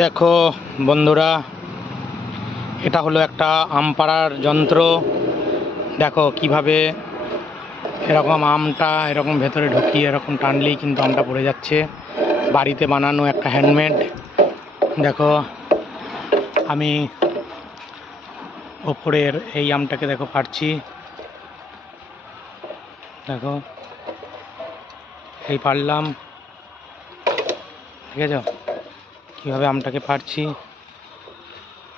দেখো বন্ধুরা, এটা হলো একটা আম পাড়ার যন্ত্র। দেখো কিভাবে এরকম আমটা এরকম ভেতরে ঢুকিয়ে এরকম টানলেই কিন্তু আমটা পড়ে যাচ্ছে। বাড়িতে বানানো একটা হ্যান্ডমেড। দেখো আমি ওপরের এই আমটাকে দেখো ফাটছি। দেখো এই পারলাম, ঠিক আছে? কীভাবে আমটাকে ফাটছি,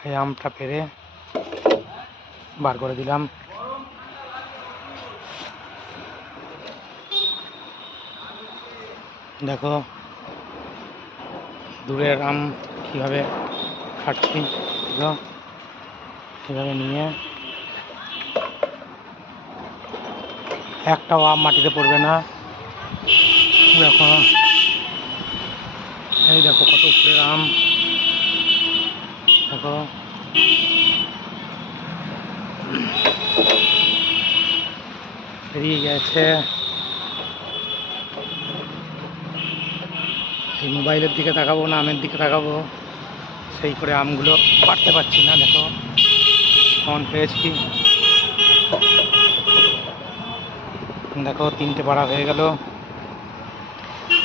এই আমটা পেরে বার করে দিলাম। দেখো দূরের আম কীভাবে ফাটছি, দেখো কীভাবে নিয়ে একটাও আম মাটিতে পড়বে না। দেখো এই দেখো কত উপরের আম, দেখো বেরিয়ে গেছে। এই মোবাইলের দিকে তাকাবো না আমের দিকে তাকাবো, সেই করে আমগুলো পারতে পারছি না। দেখো ফোন পেয়েছি, দেখো 3টে পাড়া হয়ে গেল।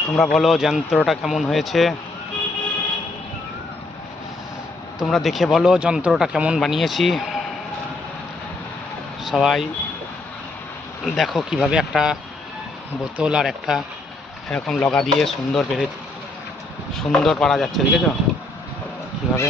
তোমরা বলো যন্ত্রটা কেমন হয়েছে, তোমরা দেখে বলো যন্ত্রটা কেমন বানিয়েছি। সবাই দেখো কিভাবে একটা বোতল আর একটা এরকম লগা দিয়ে সুন্দর পারা যাচ্ছে, দেখেছো কিভাবে।